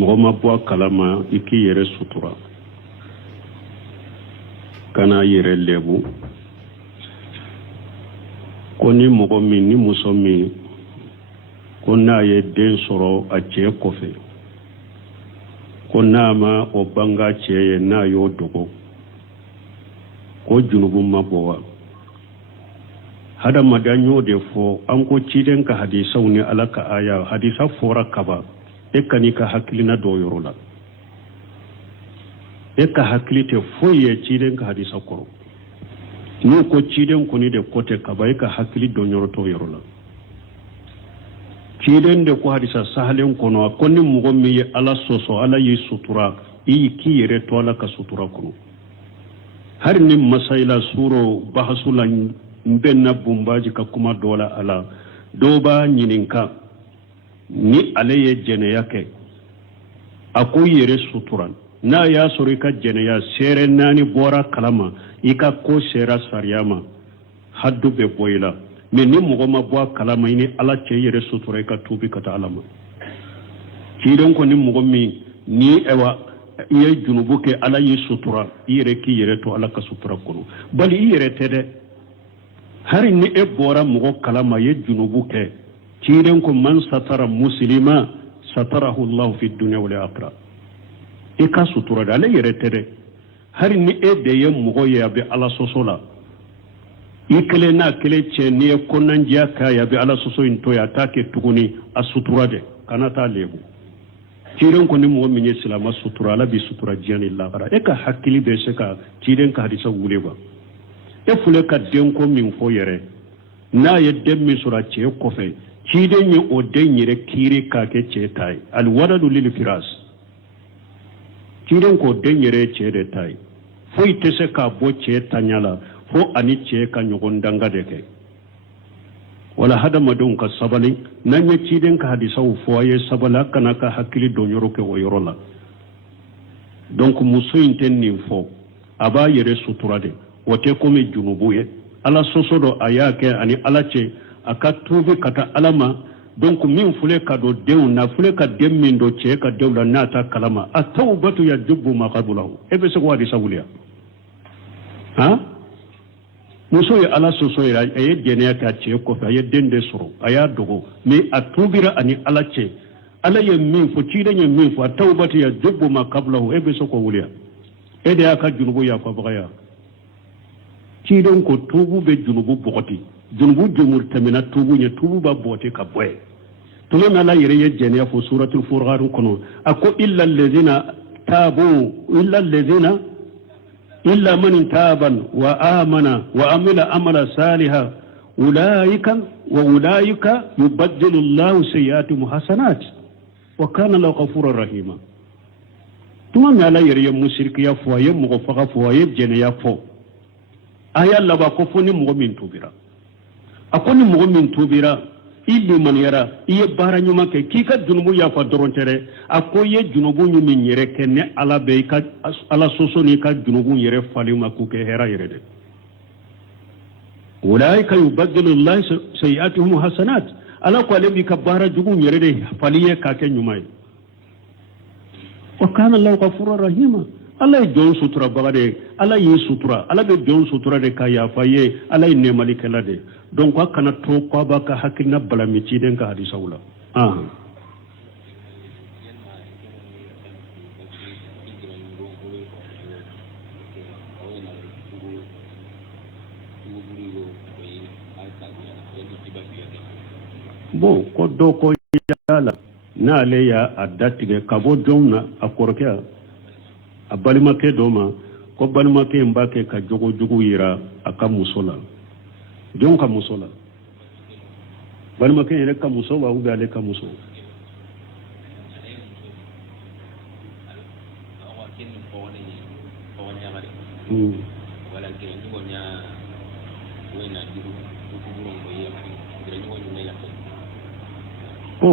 mɔgɔ ma bɔ a kalama i k'i yɛrɛ sutura kana yɛrɛ lɛbu ko ni mɔgɔ min ni muso min ko n'a ye den sɔrɔ a cɛ kɔfɛ ko n'a ma o banga cɛ ye n'a y'o dogo ko junubu ma bɔ wa hadamaden y'o de fɔ an ko ciden ka hadisaw ni ala ka aya hadisa fɔra kaba e ka n'i ka hakilina dɔw yɔrɔ la e ka hakili tɛ foyi ye ciden ka hadisa kɔrɔ n'u ko ciden kɔni de ko tɛ kaba e ka hakili dɔn yɔrɔ t'o yɔrɔ la ciden de ko hadisa sahalen kɔnɔ a ko ni mɔgɔ min ye ala sɔsɔ ala y'i sutura i k'i yɛrɛ to ala ka sutura kɔnɔ hali ni masayila suro bahasu la n bɛ na bumbaji ka kuma dɔ la a la dɔw b'a ɲininka ni ale ye jɛnɛya kɛ a ko i yɛrɛ sutura n'a y'a sɔrɔ i ka jɛnɛya seere 4 bɔra kalama i ka ko sera sariya ma haddu bɛ bɔ i la mais ni mɔgɔ ma bɔ a kalama i ni ala cɛ i yɛrɛ sutura i ka tuubi ka taa ala ma ciden ko ni mɔgɔ min ni ewa i ye junubu kɛ ala y'i sutura i yɛrɛ k'i yɛrɛ to ala ka sutura kɔnɔ bali i yɛrɛ tɛ dɛ hari ni e bɔra mɔgɔ kalama i ye junubu kɛ ciden ko man satara muslima satarahu allahu fi dunya wal akhirah i ka sutura de ale yɛrɛ tɛ dɛ hari ni e de ye mɔgɔ ye a bɛ ala sɔsɔ la i kelen n'a kelen cɛ n'i ye kɔnɔnandiya k'a ye a bɛ ala sɔsɔ in to ye a t'a kɛ tuguni a sutura de kana taa lebu ciden ko ni mɔgɔ min ye silama sutura ala b'i sutura diɲɛ ni lahara e ka hakili bɛ se ka ciden ka hadisa wuli wa e fule ka denko min fɔ yɛrɛ n'a ye den min sɔrɔ a cɛ kɔfɛ ciden ye o den yɛrɛ kiiri k'a kɛ cɛ ta ye alwadadu lil firas ciden ko den yɛrɛ ye cɛ de ta ye foyi tɛ se k'a bɔ cɛ taɲa la fo ani cɛ ka ɲɔgɔn danga de kɛ wala hadamadenw ka sabali n'an ye ciden ka hadisaw fɔ a ye sabali a kana ka hakili dɔn yɔrɔ kɛ o yɔrɔ la donc muso in tɛ nin fɔ a b'a yɛrɛ sutura de o tɛ komi junubu ye ala sɔsɔ dɔ a y'a kɛ ani ala cɛ a ka tuubi ka taa ala ma donc min fule ka don denw na fule ka den min don cɛ ka denw la n'a ta kalama a tawbatu yajubu ma qabulahu e bɛ se k'o hadisa wuli yan han muso ye ala sɔsɔ ye a ye jɛnɛya kɛ a cɛ kɔfɛ a ye den de sɔrɔ a y'a dogo mais a tuubira ani ala cɛ ala ye min fɔ ciden ye min fɔ a tawbatu yajubu ma qabulahu e bɛ se k'o wuli yan e de y'a ka junubu yafabaga ya ciden ko tuubu bɛ junubu bɔgɔti junubu jumur tɛmɛna tuubu ɲɛ tuubu b'a bɔgɔti ka bɔ ye tuma min ala yɛrɛ ye jɛnɛya fɔ suratul furqan kɔnɔ a ko illa allazina tabu illa man taban wa amana wa amila amala saliha ulaika yubaddilu Allahu sayyi'atihim hasanat wa kana Allahu ghafurur rahima tuma min ala yɛrɛ ye musirikiya fɔ a ye mɔgɔ faga fɔ a ye jɛnɛya fɔ a y'a laban ko fo ni mɔgɔ min tubira a ko ni mɔgɔ min tubira i limaniyara i ye baara ɲuman kɛ k'i ka junubu yafa dɔrɔn tɛ dɛ a ko i ye junubu min yɛrɛ kɛ ni ala bɛ i ka ala sɔsɔ ni ka junubu yɛrɛ falen ma k'u kɛ hɛrɛ yɛrɛ dɛ ulaika yubaddilu Allahu sayyi'atihim hasanat ala ko ale b'i ka baara jugu yɛrɛ de falen ye k'a kɛ ɲuman ye wa kana Allahu ghafurur rahima ala ye jɔn sutura baga de ala y'i sutura ala bɛ jɔn sutura de ka yafa ye ala ye nɛɛmalikɛla de donc a kana to k'a b'a ka hakilina balami ciden ka hadisaw la bon ko dɔ ko yala n'ale y'a datigɛ ka bɔ jɔnw na a kɔrɔkɛ a balimakɛ dɔ ma ko balimakɛ in b'a kɛ ka jogo jugu yira a ka muso la jɔn ka muso la balimakɛ yɛrɛ ka muso wa ou bien ale ka muso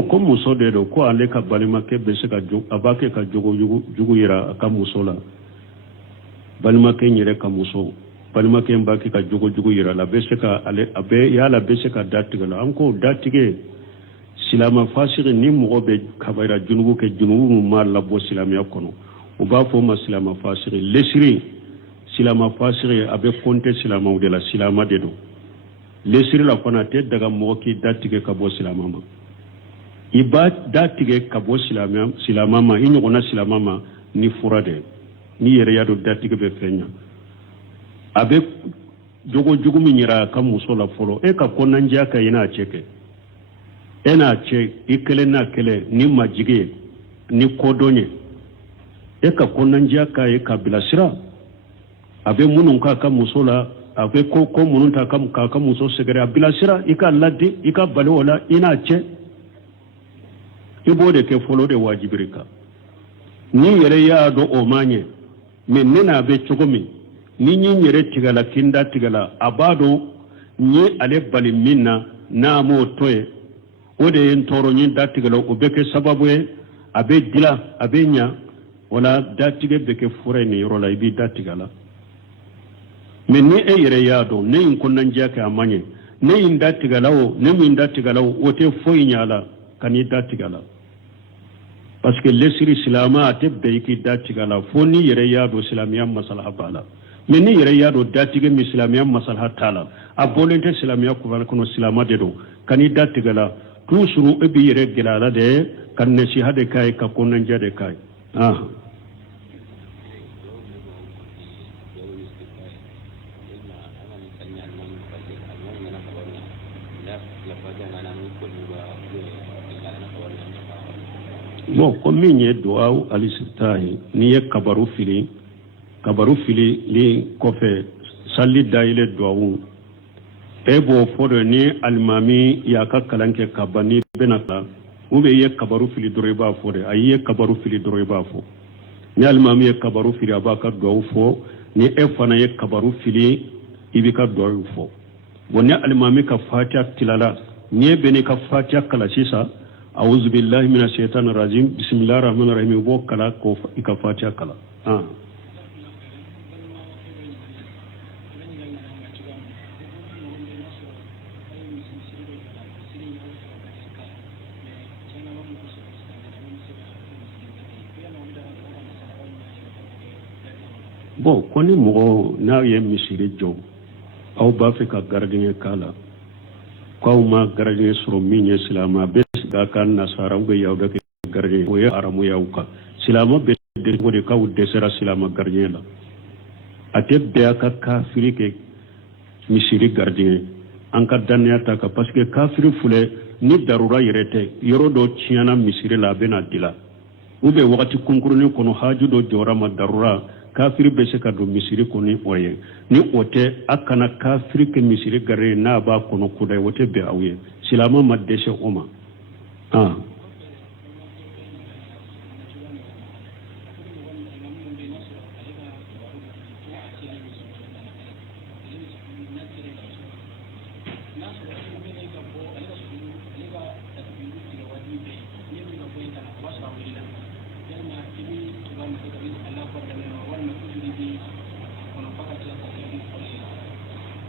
ko muso de do ko ale ka balimakɛ bɛ se ka a b'a kɛ ka jogo jugu yira a ka muso la balimakɛ yɛrɛ ka muso balimakɛ in b'a kɛ ka jogo jugu yira la bɛ se ka ale a bɛ yala bɛ se ka datigɛ la an ko datigɛ silama fasiri ni mogo be kabaira junubu ke junubu ma labo silamiya kono o ba fo ma silama fasiri lesiri silama fasiri abe konte silama de la silama de do lesiri la kona te daga mogo ki datige ka bo silama ma iba datige ka bo silama ma inyo kona silama ma ni furade ni yere yado datige be fenya abe jogo jugu mi nyira ka muso la folo e ka konna njia ka ina cheke ena che ikele na kele ni majige ni kodonye e ka konna njia ka e ka bilasira abe munun ka muso la abe ko munun ta ka muso segere bilasira ika laddi ika balwala ina che ibo de ke folo de wajibirika ni yere ya do omanye men nena be chogomi ni yere tigala kinda tigala abado ni ale bali minna na mo toye ode en toro ni datigala o beke sababu e abe dila abe nya wala datige beke fure ni rola ibi datigala men ni e yere ya do ne in kunnan jaka amanye ne in datigala o ne min datigala o te foyi nyala kani datigala parce que lesiri silama ate beiki datigala foni yere ya do silamiya masalaha bala mais ni yere ya do datige mi silamiya masalaha tala a bolente silamiya kubana kono silama de do kani datigala tusuru ebi yere gelala de kan ne si hade kai ka konan jade kai bon comme minye duaw alisitahi ni ye kabaru fili li kofe salli daile duawu ebo fodo ni almami ya ka kalanke kabani benaka ube ye kabaru fili doroiba fode ayi kabaru fili doroiba fo ni almami ye kabaru fili abaka duawu fo ni efana ye kabaru fili ibika duawu fo bon ni almami ka fatiha tilala ni bene ka fatiha kala sisa أعوذ بالله من الشيطان الرجيم بسم الله الرحمن الرحيم وكلا كوف إكفاتيا كلا bon koni mogo na ye misiri jo aw ba fe ka gardien kala ko ma gardien suro minye silama be ga kan nasara ube yawda ke gardien o ya aramu yawka silama be de ko de kaw de sera silama gardien la ate be aka kafiri ke misiri gardien an ka danya ta ka parce que kafiri fule ni darura yerete yoro do ciana misiri la bena dila ube wakati kunkuruni kono haju do jora ma darura kafiri be se ka do misiri koni oye ni ote akana kafiri ke misiri gare na ba kono kuday wote be awye silama madeshe oma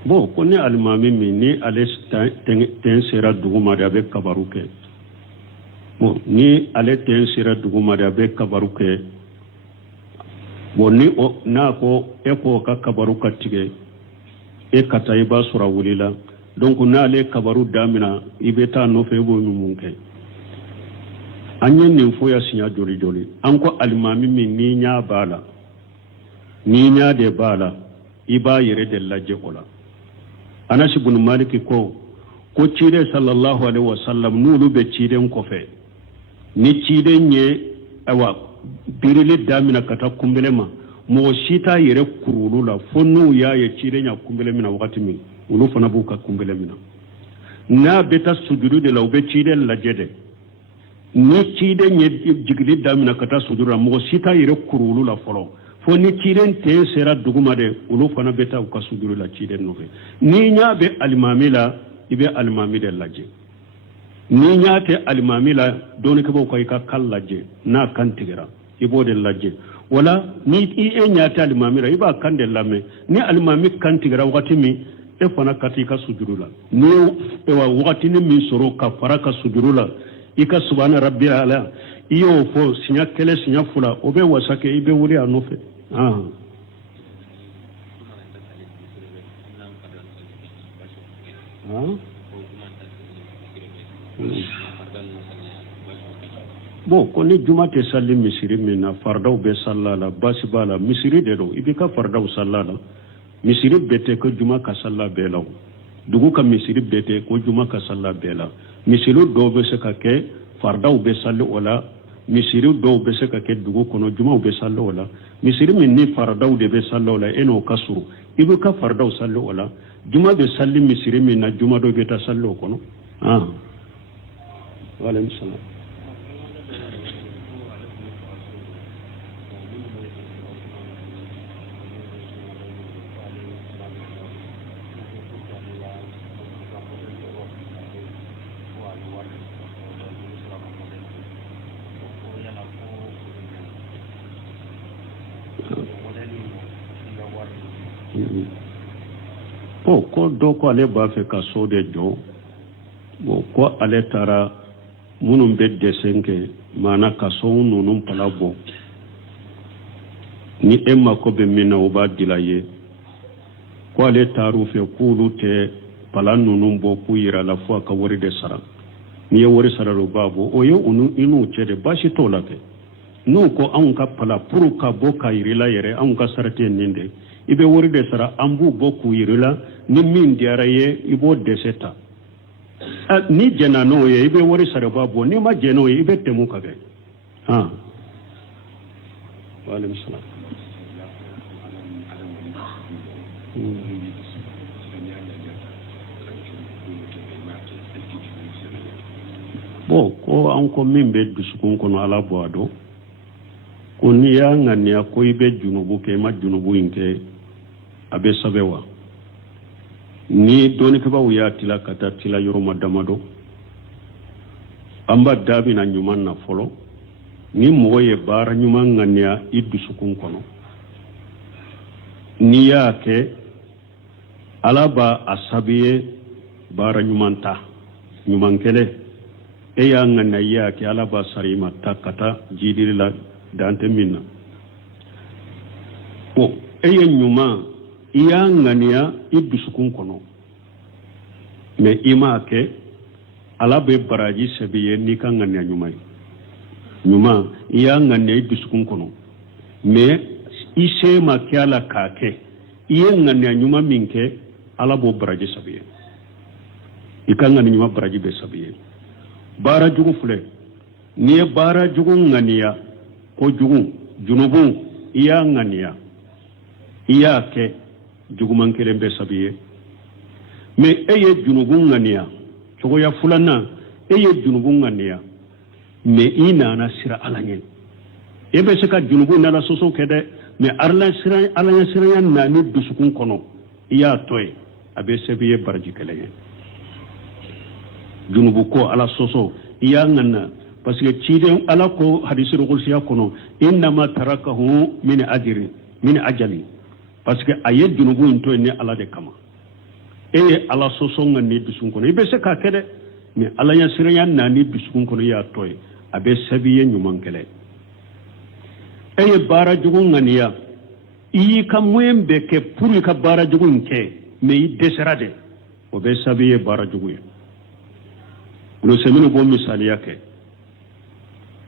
bon koni almami mi ni ale ten sera duguma de abe kabaru ke bon ni ale ten sera duguma de abe kabaru ke bon ni o na ko e ko ka kabaru ka tige e kata i ba sura wulila donc na ale kabaru damina ibeta no fe bo mun ke anye nin fo ya sinya joli joli an ko almami mi ni nya bala ni nya de bala iba yere de laje kola Anas ibn Malik ko cire sallallahu alaihi wasallam nulu be ciden kofe ni ciden ye awa birile damina kata kumbelema mo shita yere kurulu la fonu ya ye ciden ya kumbelemina wakati min ulu fana buka kumbelemina na beta sujudu de la ube ciden la jede ni ciden ye jigili damina kata sujudu la mo shita yere kurulu la folo foni ciren te sera duguma de ulu fana beta ka sujudu la ciren no ni nya be alimami la ibe alimami de laje ni nya te alimami la doni ko ko ka kallaje na kantigira ibo de laje wala ni e nya te alimami la iba kande lame ni alimami kantigira wakati mi e fana kati ka sujudu la ni e wa wakati ni mi soro ka fara ka sujudu la ika subhana rabbil ala iyo fo sinya kele sinya fula obe wasake ibe wuri anofe bon ko ni juma te salli misiri min na fardaw be sallala basi bala misiri de do ibi ka fardaw sallala misiri bete ko juma ka salla be law dugu ka misiri bete ko juma ka salla be la misiri do be se ka ke fardaw be salli wala misiri do be se ka ke dugu kono juma be salli wala misiri min ni fardaw de be salli wala eno kasuru ibi ka fardaw salli wala juma be salli misiri min na juma do be ta salli kono wa alaykum salam ko do ko ale b'a fɛ ka so de jɔ ko ale taara minnu bɛ dɛsɛn kɛ maana ka so ninnu pala bɔ ni e mako bɛ min na o b'a dila ye ko ale taar'u fɛ k'olu tɛ pala ninnu bɔ k'u yira la fo a ka wari de sara n'i ye wari sara o b'a bɔ o ye i n'u cɛ de baasi t'o la kɛ n'u ko anw ka pala pour ka bɔ ka yirila yɛrɛ anw ka sarati ye nin de i bɛ wari de sara an b'u bɔ k'u yirila ni min diyara ye i b'o dɛsɛ ta ni jɛnna n'o ye i bɛ wari sara b'a bɔ n'i ma jɛn n'o ye i bɛ tɛmɛ o kan kɛ waaleykum salaam bon ko an ko min bɛ dusukun kɔnɔ ala bɔ a dɔn ko n'i y'a ŋaniya ko i bɛ junubu kɛ i ma junubu in kɛ a bɛ sɛbɛn wa ni dɔɔnikɛbaw y'a tila ka taa tila yɔrɔ ma damadɔ an b'a daabina ɲuman na fɔlɔ ni mɔgɔ ye baara ɲuman ŋaniya i dusukun kɔnɔ n'i y'a kɛ ala b'a a sabu ye baara ɲuman ta ɲuman kɛlɛ e y'a ŋaniya i y'a kɛ ala b'a sara i ma ta ka taa jidiri la dante min na o e ye ɲuman i y'a ŋaniya i dusukun kɔnɔ mais i m'a kɛ ala bɛ baraji sɛbi ye n'i ka ŋaniya ɲuman ye ɲuman i y'a ŋaniya i dusukun kɔnɔ mais i se ma kɛ ala k'a kɛ i ye ŋaniya ɲuman min kɛ ala b'o baraji sɛbi ye i ka ŋaniya ɲuman baraji bɛ sɛbi ye baara jugu filɛ n'i ye baara jugu ŋaniya ko jugu junubu i y'a ŋaniya i y'a kɛ juguman kelen bɛ sabu ye mais e ye junubu ŋaniya cogoya filanan e ye junubu ŋaniya mais i nana sira ala ɲɛ e bɛ se ka junubu n'ala sɔsɔ kɛ dɛ mais ala ɲɛsiranya nani dusukun kɔnɔ i y'a tɔ ye a bɛ sabu ye baraji kɛlɛ ye junubu ko ala sɔsɔ i y'a ŋaniya parce que ciden ala ko hadisi rukusiya kɔnɔ innama tarakahu min ajali parce que a ye junubu in to ni ala de kama e ye ala sɔsɔ ŋa ni dusukun kɔnɔ i bɛ se k'a kɛ dɛ mais ala ɲɛsiranya nani dusukun kɔnɔ i y'a tɔ ye a bɛ sabi ye ɲuman kɛlɛ e ye baara jugu ŋaniya i y'i ka moyen bɛɛ kɛ pour i ka baara jugu in kɛ mais i dɛsɛra de o bɛ sabi ye baara jugu ye olu sɛmini b'o misaliya kɛ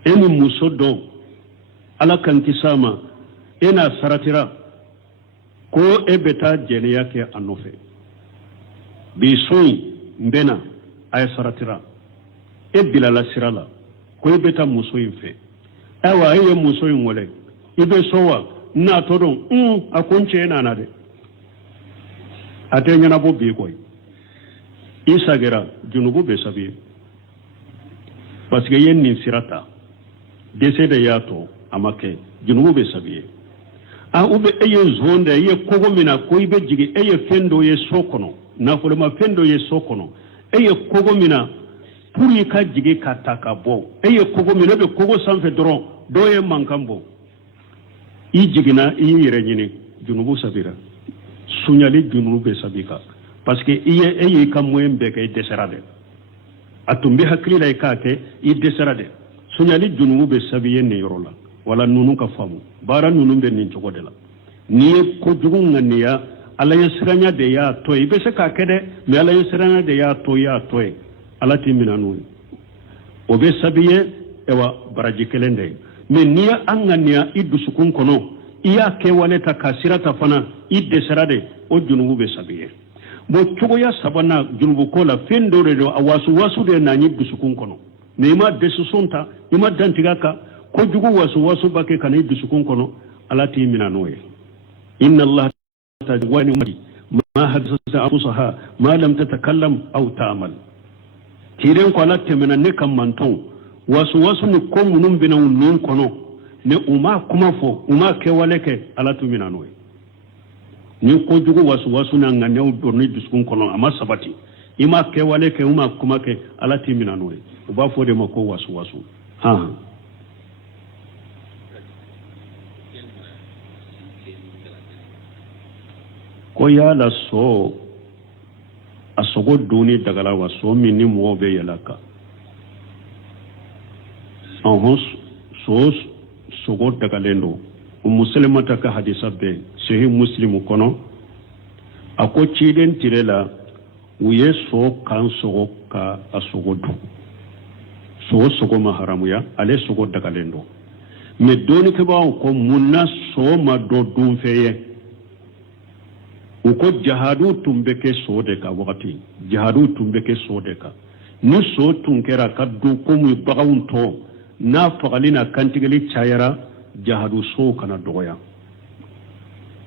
e ni muso dɔ ala kan kis'a ma e n'a saratira ko e bɛ taa jɛnɛya kɛ a nɔfɛ bi so in n bɛ na a ye saratira e bilala sira la ko e bɛ taa muso in fɛ ayiwa e ye muso in wele i bɛ so wa n'a tɔ dɔn a ko n cɛ nana dɛ a tɛ ɲɛnabɔ bi koyi i sagera junubu bɛ sabu ye parce que i ye nin sira ta dɛsɛ de y'a to a ma kɛ junubu bɛ sabu ye ou bien e ye zon de i ye kogo min na ko i bɛ jigin e ye fɛn dɔ ye so kɔnɔ nafoloma fɛn dɔ ye so kɔnɔ e ye kogo min na pour i ka jigin ka ta ka bɔ e ye kogo min na e bɛ kogo sanfɛ dɔrɔn dɔ ye mankan bɔ i jiginna i y'i yɛrɛ ɲini junubu sabira suɲali junubu bɛ sabi kan parce que e y'i ka moyen bɛɛ kɛ i dɛsɛra dɛ atumbi hakili la ikake idesarade sunyali junubu be sabiye ne yorola wala nunu ka famu bara nunu be nin cogodela ni ko jugun ngania ala yasranya de ya toy be se ka kede me ala yasranya de ya toy ala timina nuni o be sabiye ewa baraji kelende me niya angania idusukun kono iya ke waleta kasirata fana idesarade o junubu be sabiye bo cogoya sabana junubu kola fendore do wasu de na nyi dusukun kono ne ma desusunta ima dantigaka ko jugu wasu bake kana dusukun kono ala timina noye inna allah tajwani ma hadasa afusaha ma lam tatakallam aw ta'mal tiren ko ala temena ne kam manton wasu ni ko munum bina nun kono ne uma kuma fo uma ke waleke ala timina noye ni ko jugu wasu na nganew dorni dusukun kono ama sabati ima ke wale ke uma kuma ke ala timina noye uba fo de mako wasu ha ko ya la so asogo duni dagala waso minni mo be yalaka ahos sogo dagalendo musulmata ka hadisa be sahih muslim kono ako ciden tirela uye so kan sogo ka asogo du sogo maharamu ya ale sogo dagalendo me doni ke ba ko munna so ma do dum feye uko jahadu tumbeke so de ka wakati jahadu tumbeke so de ka ni so tunkera ka du ko mu bagawunto na fagalina kantigeli chayara jahadu so kana doya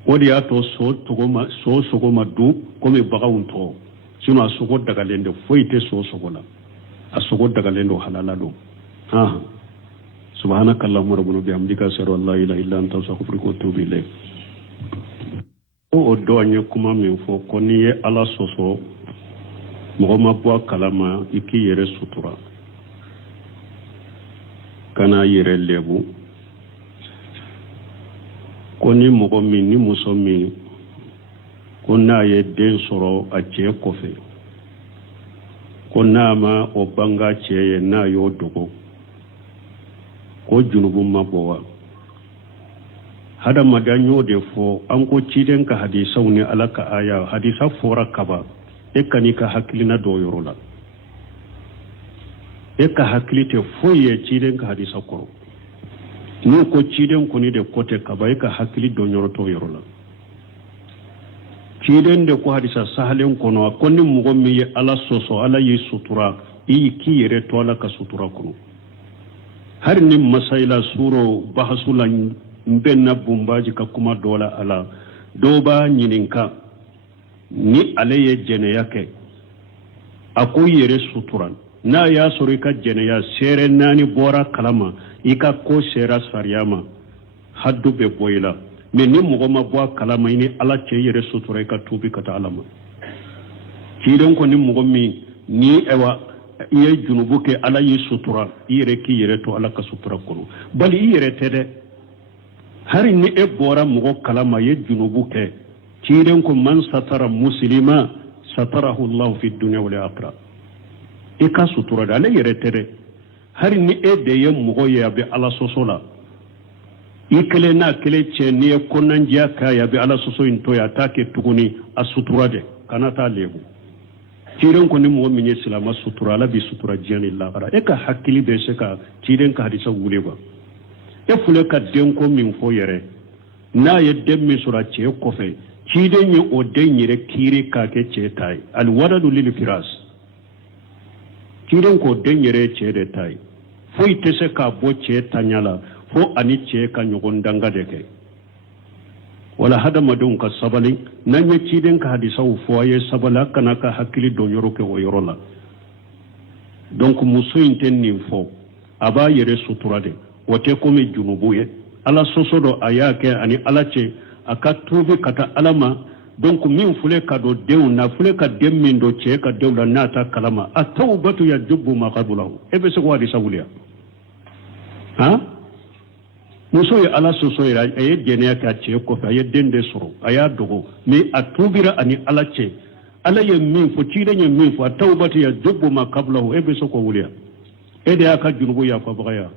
wodi ya to so sogoma du komi bagawunto sino asogo daga lende foite sogola asogo daga lendo halala do ha subhanakallahumma rabbuna bihamdika asyhadu an la ilaha illa anta astaghfiruka wa atubu ilayk o do anye kuma min fo ko ni ye ala soso mo ma bo kalama iki yere sutura kana yere lebu ko ni mogo min ni muso min ko n'a ye den sɔrɔ a cɛ kɔfɛ ko n'a ma o banga cɛ ye n'a y'o dogo ko junubu ma bɔ wa hadamaden y'o de fɔ an ko ciden ka hadisaw ni ala ka aya hadisa fɔra kaba e ka n'i ka hakilina dɔ yɔrɔ la e ka hakili tɛ foyi ye ciden ka hadisa kɔrɔ n'u ko ciden kɔni de ko tɛ kaba e ka hakili dɔn yɔrɔ t'o yɔrɔ la ciden de ko hadisa sahalen kɔnɔ ko ni mɔgɔ min ye ala sɔsɔ ala y'i sutura i k'i yɛrɛ to ala ka sutura kɔnɔ hari ni masayila suro bahasu la n bɛ na bunbaji ka kuma dɔ la a la dɔw b'a ɲininka ni ale ye jɛnɛya kɛ a ko i yɛrɛ sutura n'a y'a sɔrɔ i ka jɛnɛya seere 4 bɔra kalama i ka ko sera sariya ma haddu bɛ bɔ i la mais ni mɔgɔ ma bɔ a kalama i ni ala cɛ i yɛrɛ sutura i ka tuubi ka taa ala ma ciden ko ni mɔgɔ min ni ewa i ye junubu kɛ ala y'i sutura i yɛrɛ k'i yɛrɛ to ala ka sutura kɔnɔ bali i yɛrɛ tɛ dɛ hari ni e bɔra mɔgɔ kalama ye junubu kɛ ciden ko man satara muslima satarahu allah fi dunya wal akhirah i ka sutura de ale yɛrɛ tɛ dɛ hari ni e de ye mɔgɔ ye a bɛ ala sɔsɔ la i kelen n'a kelen cɛ n'i ye kɔnɔndiya k'a ye a bɛ ala sɔsɔ in to ye a t'a kɛ tuguni a sutura de kana taa lebu ciden ko ni mɔgɔ min ye silama sutura ala b'i sutura diɲɛ ni lahara e ka hakili bɛ se ka ciden ka hadisa wuli wa e fule ka denko min fɔ yɛrɛ n'a ye den min sɔrɔ a cɛ kɔfɛ ciden ye o den yɛrɛ kiiri k'a kɛ cɛ ta ye alwadadu lil firas ciden ko den yɛrɛ ye cɛ de ta ye foyi tɛ se k'a bɔ cɛ taɲa la fo ani cɛ ka ɲɔgɔn danga de kɛ wala hadamadenw ka sabali n'an ye ciden ka hadisaw fɔ a ye sabali a kana ka hakili dɔn yɔrɔ kɛ o yɔrɔ la donc muso in tɛ nin fɔ a b'a yɛrɛ sutura de o tɛ komi junubu ye ala sɔsɔ dɔ a y'a kɛ ani ala cɛ a ka tuubi ka taa ala ma donc min fule ka don denw na fule ka den min don cɛ ka denw la n'a ta kalama a tawbatu yajubu ma qabulahu e bɛ se k'o hadisa wuli yan han muso ye ala sɔsɔ ye a ye jɛnɛya kɛ a cɛ kɔfɛ a ye den de sɔrɔ a y'a dogo mais a tuubira ani ala cɛ ala ye min fo ciiden ye min fo a tawbatu ya jubbu ma qablahu e be soko wuliya e de aka junubu ya fa bagaya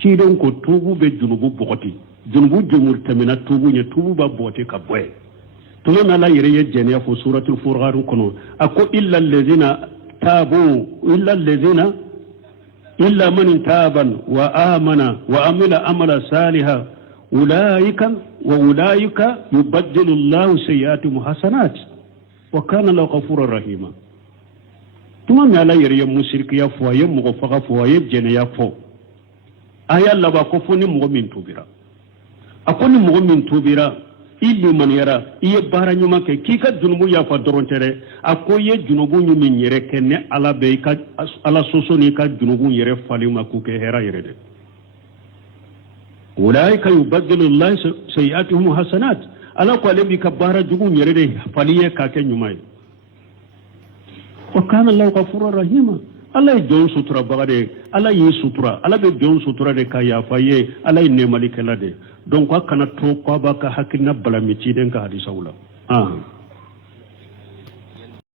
ciiden ko tubu be junubu bogoti junubu jumur tamina tubu nye tubu ba bote ka boye tulo na la yere ye jeniya fo suratul furqan kono ako illa allazina tabu illa man taban wa amana wa amila amala saliha ulaika yubaddilu Allahu sayyi'atihim hasanat wa kana lahu ghafurur rahima tuma mi ala yere ye musirkiya fo ye mogo faga fo ye jeniya fo aya laba ko fo ni mogo min tubira akoni mogo min tubira illi man yara iye bara nyuma ke kika junubu ya fa dorontere akoye junubu nyumi yere kenne ala be ka ala soso ni ka junubu yere fali ma ku ke hera yere de ulaika yubaddilu Allah sayi'atuhum hasanat ala ko lebi ka bara jugu yere de faliye ka ke nyuma wa kana Allah ghafurur rahima ala jon sutura bagade ala yi sutura ala be jon sutura de ka ya faye ala ne malikala de donc kana to ko ba ka hakina bala mi ci den ka hadisa wala